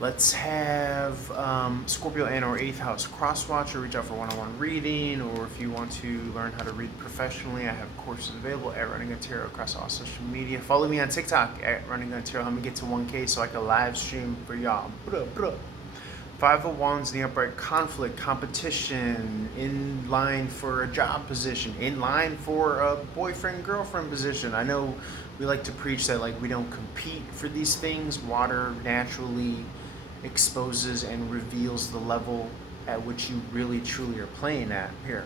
Let's have Scorpio and or 8th house crosswatch, or reach out for one-on-one reading, or if you want to learn how to read professionally, I have courses available at Running Gun Tarot across all social media. Follow me on TikTok at Running Gun Tarot. Help me get to 1K so I can live stream for y'all. Five of Wands in the upright, conflict, competition, in line for a job position, in line for a boyfriend-girlfriend position. I know we like to preach that like we don't compete for these things. Water naturally exposes and reveals the level at which you really truly are playing at here.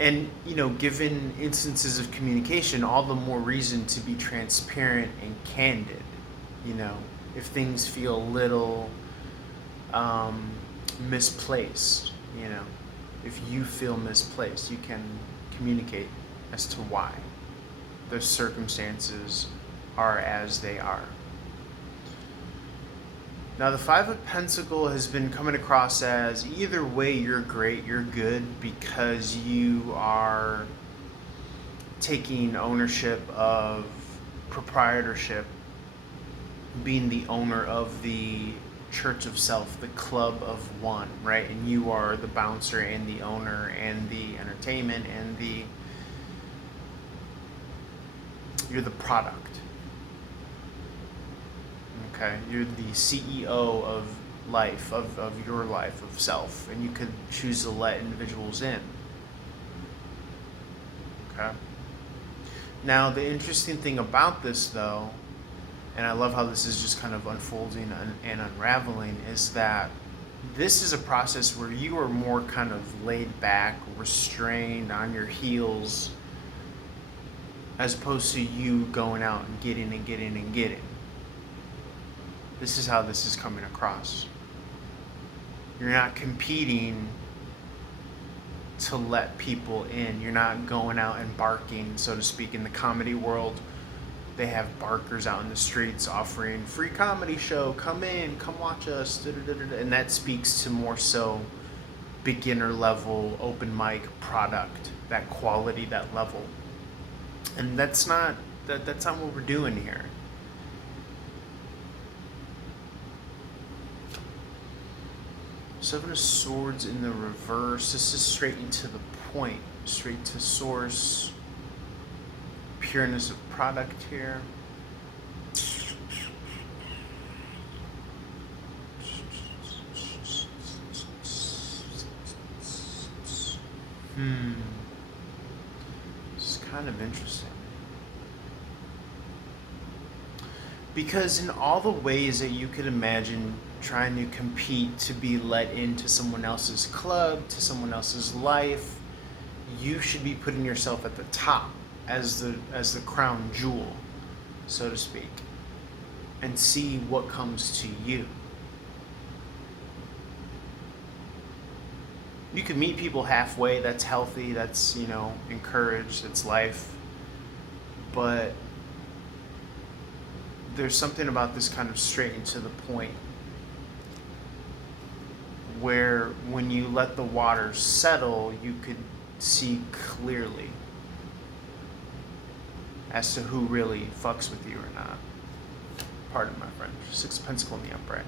And, you know, given instances of communication, all the more reason to be transparent and candid. You know, if things feel a little misplaced, you know, if you feel misplaced, you can communicate as to why the circumstances are as they are. Now, the Five of Pentacles has been coming across as either way you're great, you're good, because you are taking ownership of proprietorship, being the owner of the church of self, the club of one, right? And you are the bouncer and the owner and the entertainment and you're the product. Okay, you're the CEO of life, of your life, of self, and you could choose to let individuals in. Okay. Now, the interesting thing about this, though, and I love how this is just kind of unfolding and unraveling, is that this is a process where you are more kind of laid back, restrained, on your heels, as opposed to you going out and getting and getting and getting. This is how this is coming across. You're not competing to let people in. You're not going out and barking, so to speak. In the comedy world, they have barkers out in the streets offering free comedy show, come in, come watch us, and that speaks to more so beginner level, open mic product, that quality, that level. And that's not what we're doing here. Seven of Swords in the reverse. This is straight into the point, straight to source. Pureness of product here. This is kind of interesting. Because in all the ways that you could imagine trying to compete to be let into someone else's club, to someone else's life, you should be putting yourself at the top as the crown jewel, so to speak, and see what comes to you. You can meet people halfway, that's healthy, that's, you know, encouraged, that's life. But there's something about this kind of straight and to the point, where when you let the water settle, you could see clearly as to who really fucks with you or not. Pardon my French. Six of Pentacles in the upright.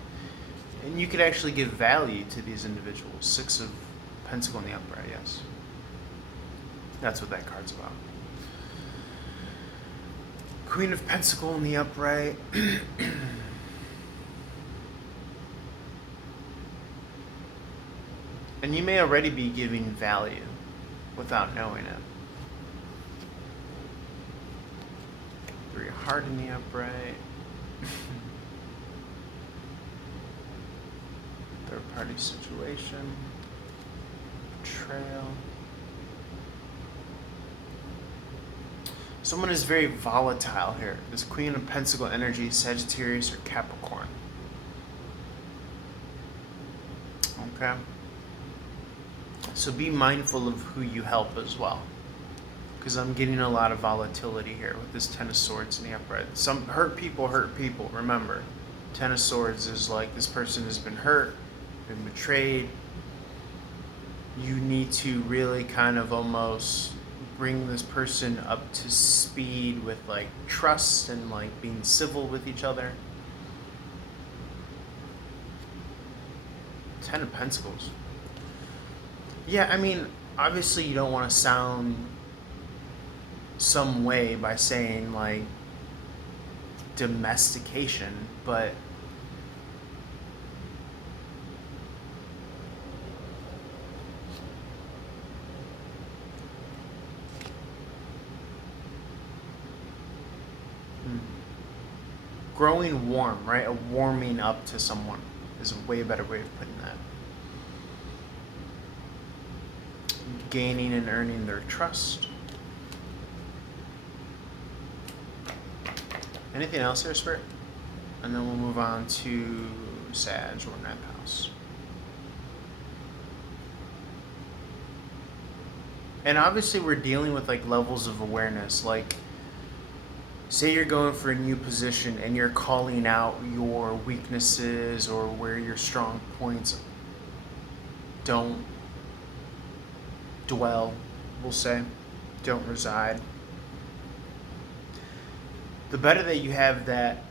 And you could actually give value to these individuals. Six of Pentacles in the upright, yes. That's what that card's about. Queen of Pentacles in the upright. And you may already be giving value without knowing it. Three of Hearts in the upright. Third party situation. Betrayal. Someone is very volatile here. This Queen of Pentacles energy, Sagittarius or Capricorn. Okay. So be mindful of who you help as well. Because I'm getting a lot of volatility here with this Ten of Swords in the upright. Some hurt people, remember. Ten of Swords is like this person has been hurt, been betrayed. You need to really kind of almost bring this person up to speed with like trust and like being civil with each other. Ten of Pentacles. Yeah, I mean, obviously you don't want to sound some way by saying like domestication, but growing warm, right? A warming up to someone is a way better way of putting that. Gaining and earning their trust. Anything else here, Spirit? And then we'll move on to Sag or 9th house. And obviously we're dealing with like levels of awareness. Like, say you're going for a new position and you're calling out your weaknesses or where your strong points don't dwell, we'll say, don't reside. The better that you have that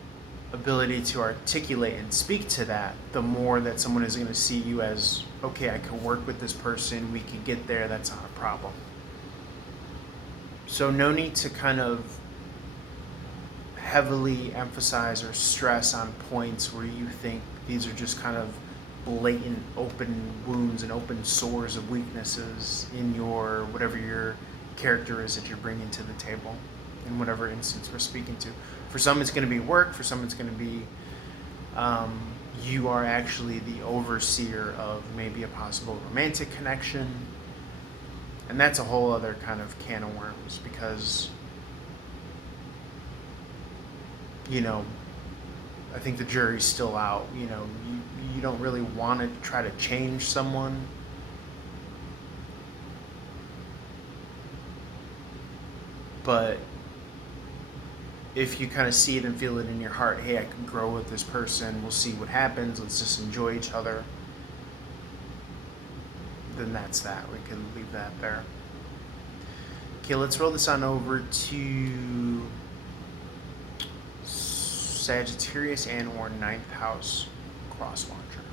ability to articulate and speak to that, the more that someone is going to see you as, okay, I can work with this person, we can get there, that's not a problem. So no need to kind of heavily emphasize or stress on points where you think these are just kind of blatant open wounds and open sores of weaknesses in your whatever your character is that you're bringing to the table in whatever instance we're speaking to. For some it's going to be work, for some it's going to be you are actually the overseer of maybe a possible romantic connection, and that's a whole other kind of can of worms, because I think the jury's still out. You don't really want to try to change someone. But if you kind of see it and feel it in your heart, hey, I can grow with this person, we'll see what happens, let's just enjoy each other, then that's that. We can leave that there. Okay, let's roll this on over to Sagittarius and or 9th house cross launcher.